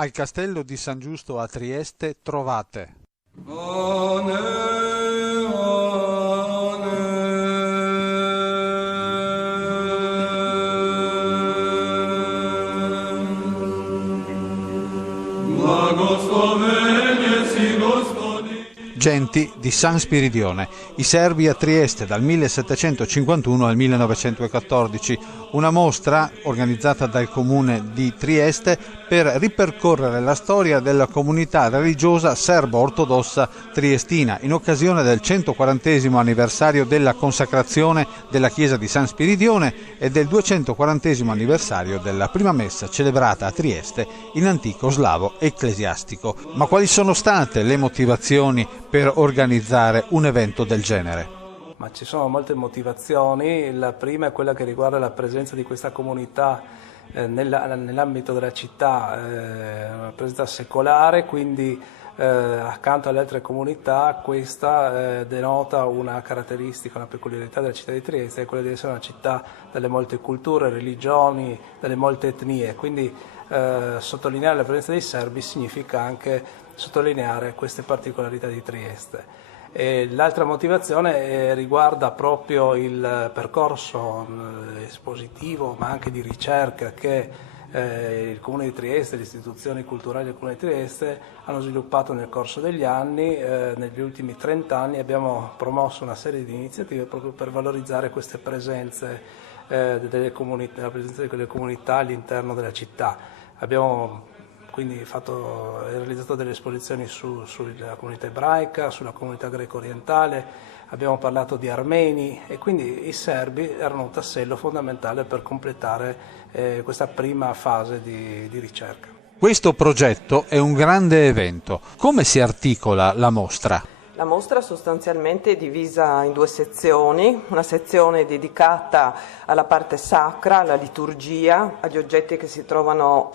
Al castello di San Giusto a Trieste trovate Genti di San Spiridione, i serbi a Trieste dal 1751 al 1914, una mostra organizzata dal comune di Trieste per ripercorrere la storia della comunità religiosa serbo-ortodossa triestina in occasione del 140° anniversario della consacrazione della chiesa di San Spiridione e del 240° anniversario della prima messa celebrata a Trieste in antico slavo ecclesiastico. Ma quali sono state le motivazioni per organizzare un evento del genere? Ma ci sono molte motivazioni. La prima è quella che riguarda la presenza di questa comunità nell'ambito della città, una presenza secolare, quindi accanto alle altre comunità questa denota una caratteristica, una peculiarità della città di Trieste, è quella di essere una città dalle molte culture, religioni, dalle molte etnie, quindi sottolineare la presenza dei serbi significa anche sottolineare queste particolarità di Trieste. E l'altra motivazione riguarda proprio il percorso espositivo ma anche di ricerca che il Comune di Trieste, le istituzioni culturali del Comune di Trieste hanno sviluppato nel corso degli anni. Negli ultimi 30 anni abbiamo promosso una serie di iniziative proprio per valorizzare queste presenze delle comunità, la presenza di quelle comunità all'interno della città. Abbiamo quindi realizzato delle esposizioni sulla comunità ebraica, sulla comunità greco-orientale, abbiamo parlato di armeni e quindi i serbi erano un tassello fondamentale per completare questa prima fase di ricerca. Questo progetto è un grande evento. Come si articola la mostra? La mostra sostanzialmente è divisa in due sezioni, una sezione dedicata alla parte sacra, alla liturgia, agli oggetti che si trovano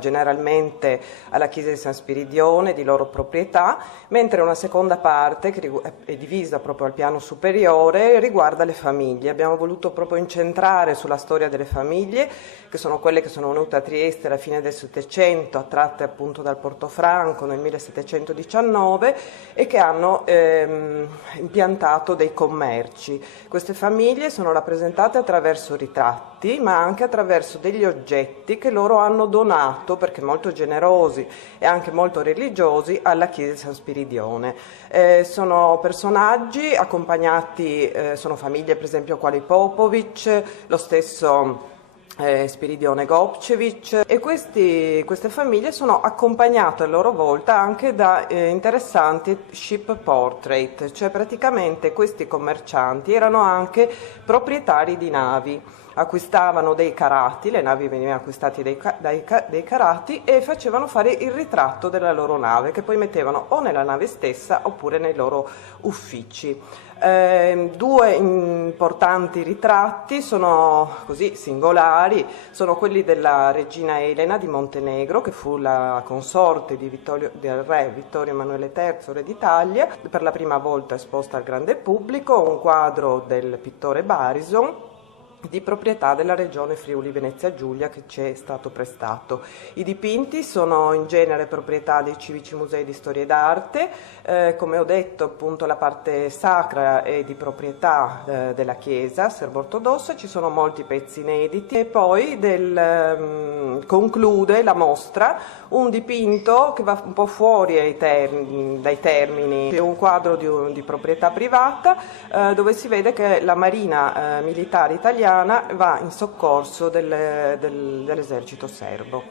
generalmente alla chiesa di San Spiridione, di loro proprietà, mentre una seconda parte, che è divisa proprio al piano superiore, riguarda le famiglie. Abbiamo voluto proprio incentrare sulla storia delle famiglie, che sono quelle che sono venute a Trieste alla fine del Settecento, attratte appunto dal Portofranco nel 1719 e che hanno impiantato dei commerci. Queste famiglie sono rappresentate attraverso ritratti, ma anche attraverso degli oggetti che loro hanno donato, perché molto generosi e anche molto religiosi, alla chiesa di San Spiridione. Sono personaggi accompagnati, sono famiglie per esempio quali Popovic, lo stesso Spiridione Gopčević, e queste famiglie sono accompagnate a loro volta anche da interessanti ship portrait, cioè praticamente questi commercianti erano anche proprietari di navi, acquistavano dei carati, le navi venivano acquistate dei carati e facevano fare il ritratto della loro nave, che poi mettevano o nella nave stessa oppure nei loro uffici. Due importanti ritratti sono così singolari, sono quelli della regina Elena di Montenegro, che fu la consorte del re Vittorio Emanuele III, re d'Italia, per la prima volta esposta al grande pubblico, un quadro del pittore Barison, di proprietà della regione Friuli Venezia Giulia, che ci è stato prestato. I dipinti sono in genere proprietà dei civici musei di storia d'arte, come ho detto appunto la parte sacra è di proprietà della chiesa serbo-ortodossa, ci sono molti pezzi inediti e poi conclude la mostra un dipinto che va un po' fuori dai termini, è un quadro di proprietà privata dove si vede che la marina militare italiana va in soccorso dell'esercito serbo.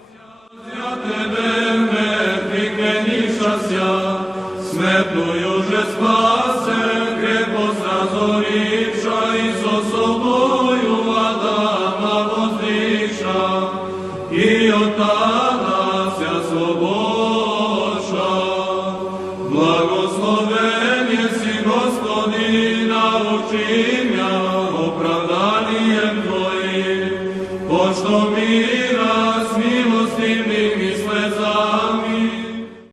Благословен єси, Господи, научи мя,